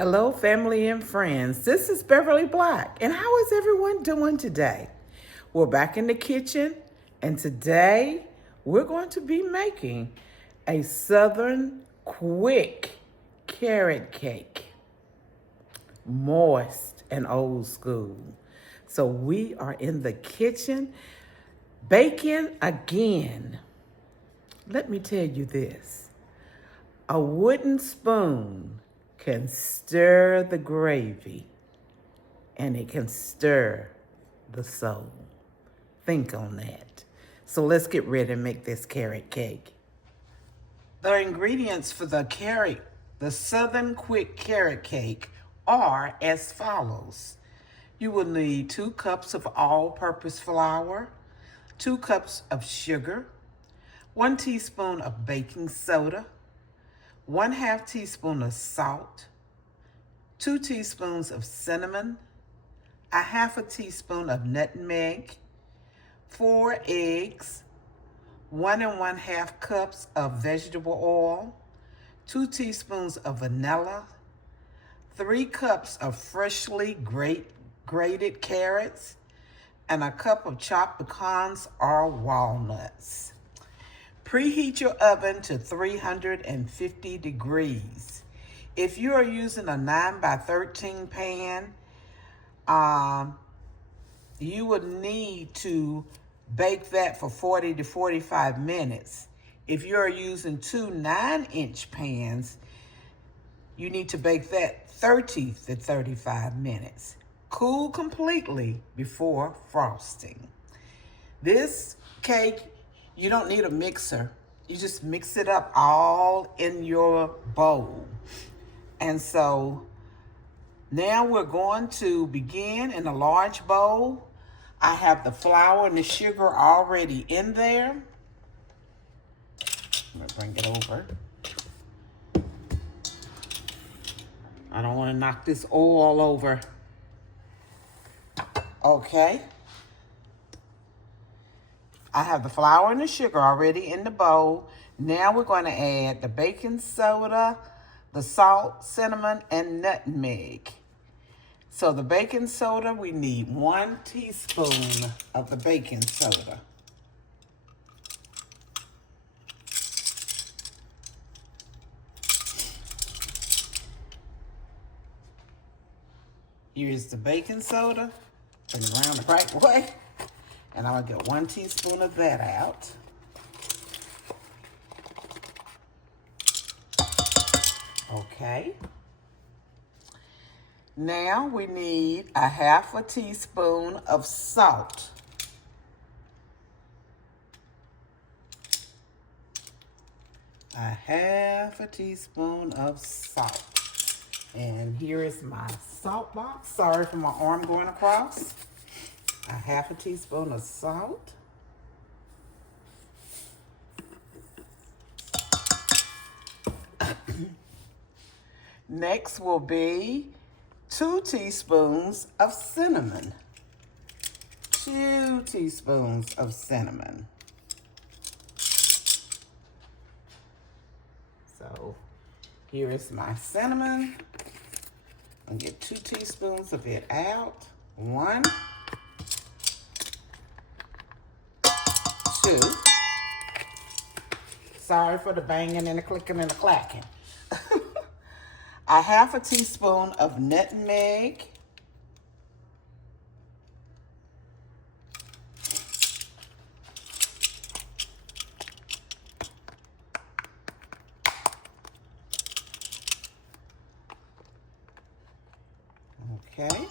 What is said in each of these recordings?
Hello, family and friends. This is Beverly Black, and how is everyone doing today? We're back in the kitchen, and today we're going to be making a Southern quick carrot cake, moist and old school. So we are in the kitchen baking again. Let me tell you this. A wooden spoon can stir the gravy and it can stir the soul. Think on that. So let's get ready to make this carrot cake. The ingredients for the Southern Quick Carrot Cake are as follows. You will need 2 cups of all-purpose flour, 2 cups of sugar, 1 teaspoon of baking soda, 1/2 teaspoon of salt, 2 teaspoons of cinnamon, 1/2 teaspoon of nutmeg, 4 eggs, 1 1/2 cups of vegetable oil, 2 teaspoons of vanilla, 3 cups of freshly grated carrots, and a cup of chopped pecans or walnuts. Preheat your oven to 350 degrees. If you are using a 9x13 pan, you would need to bake that for 40 to 45 minutes. If you're using 2 9-inch pans, you need to bake that 30 to 35 minutes. Cool completely before frosting. This cake, you don't need a mixer. You just mix it up all in your bowl. And so now we're going to begin in a large bowl. I have the flour and the sugar already in there. I'm gonna bring it over. I don't want to knock this oil all over. Okay. I have the flour and the sugar already in the bowl. Now we're going to add the baking soda, the salt, cinnamon, and nutmeg. So the baking soda, we need 1 teaspoon of the baking soda. Here's the baking soda. Bring it around the right way. And I'm gonna get 1 teaspoon of that out. Okay. Now we need 1/2 teaspoon of salt. A 1/2 teaspoon of salt. And here is my salt box. Sorry for my arm going across. 1/2 teaspoon of salt. Next will be 2 teaspoons of cinnamon. 2 teaspoons of cinnamon. So here is my cinnamon. I'm gonna get 2 teaspoons of it out. 1, 2. Sorry for the banging and the clicking and the clacking. 1/2 teaspoon of nutmeg. Okay.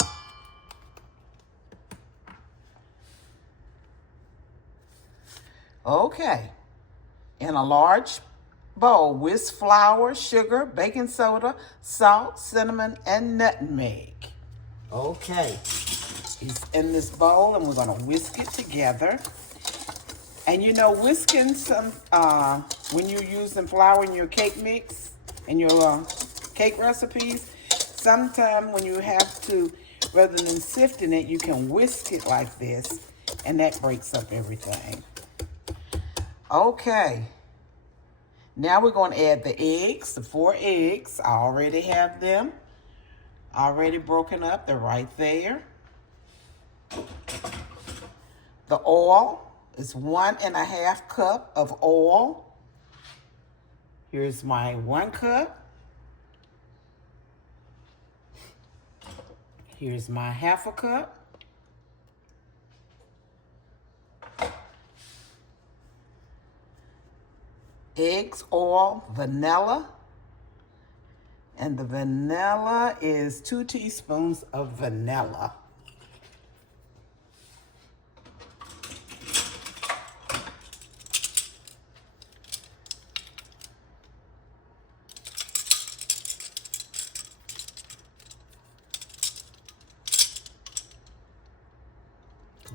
Okay. In a large bowl, whisk flour, sugar, baking soda, salt, cinnamon, and nutmeg. Okay. It's in this bowl, and we're going to whisk it together. And you know, whisking when you're using flour in your cake mix and your cake recipes, sometimes when you have to, rather than sifting it, you can whisk it like this, and that breaks up everything. Okay. Now we're going to add the eggs, the 4 eggs. I already have them already broken up. They're right there. The oil is 1.5 cup of oil. Here's my 1 cup. Here's my 1/2 cup. Eggs, oil, vanilla. And the vanilla is 2 teaspoons of vanilla.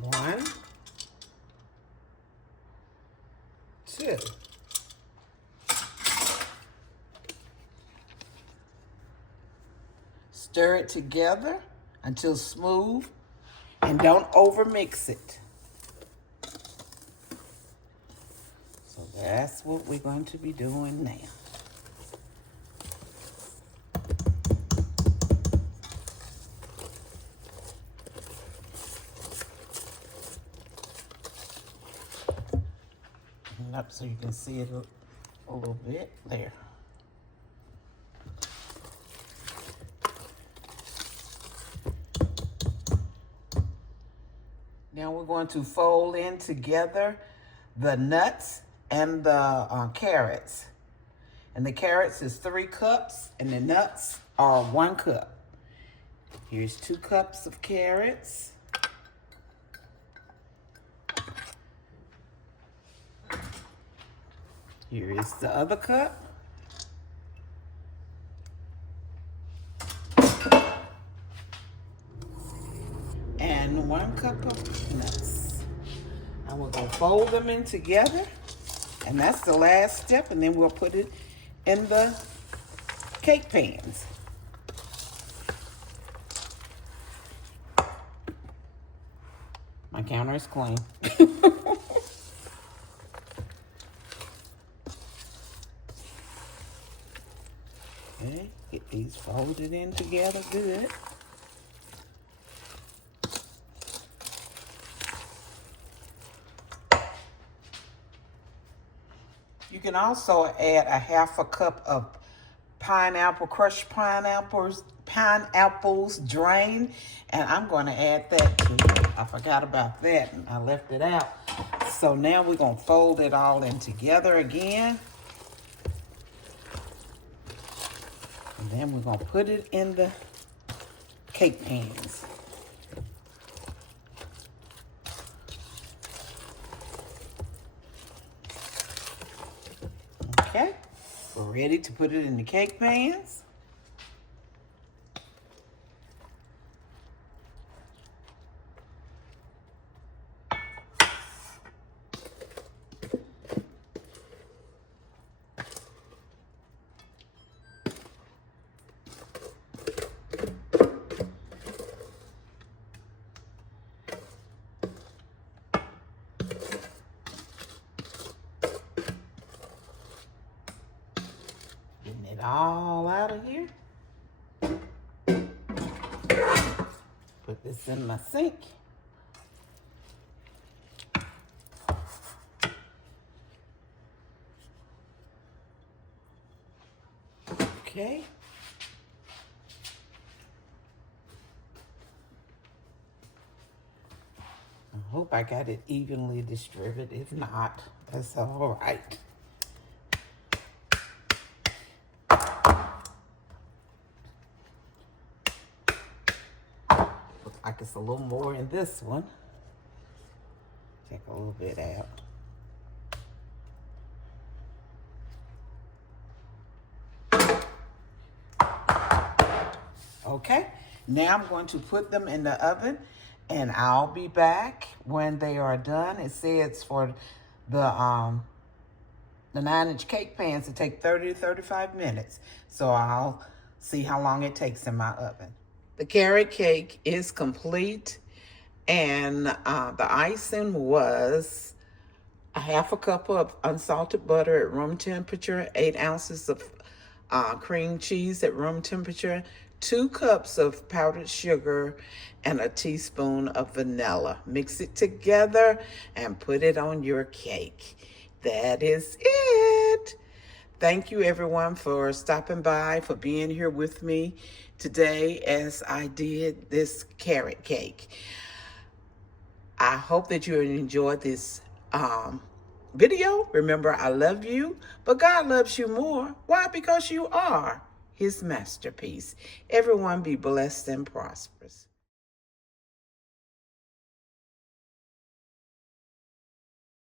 One, two. Stir it together until smooth and don't overmix it. So that's what we're going to be doing now. Up so you can see it a little bit there. Now we're going to fold in together the nuts and the carrots. And the carrots is 3 cups and the nuts are 1 cup. Here's 2 cups of carrots. Here is the other cup. And 1 cup of nuts. And we're going to fold them in together. And that's the last step. And then we'll put it in the cake pans. My counter is clean. Okay, get these folded in together good. You can also add 1/2 cup of pineapple, crushed pineapples drained, and I'm going to add that too. I forgot about that and I left it out. So now we're going to fold it all in together again. And then we're going to put it in the cake pans. Okay, we're ready to put it in the cake pans. Getting it all out of here. Put this in my sink. Okay. I hope I got it evenly distributed. If not, that's all right. Looks like it's a little more in this one. Take a little bit out. Okay, now I'm going to put them in the oven and I'll be back when they are done. It says for the 9-inch cake pans to take 30 to 35 minutes. So I'll see how long it takes in my oven. The carrot cake is complete and the icing was 1/2 cup of unsalted butter at room temperature, 8 ounces of cream cheese at room temperature, 2 cups of powdered sugar, and a teaspoon of vanilla. Mix it together and put it on your cake. That is it. Thank you, everyone, for stopping by, for being here with me today as I did this carrot cake. I hope that you enjoyed this video. Remember, I love you, but God loves you more. Why? Because you are His masterpiece. Everyone be blessed and prosperous.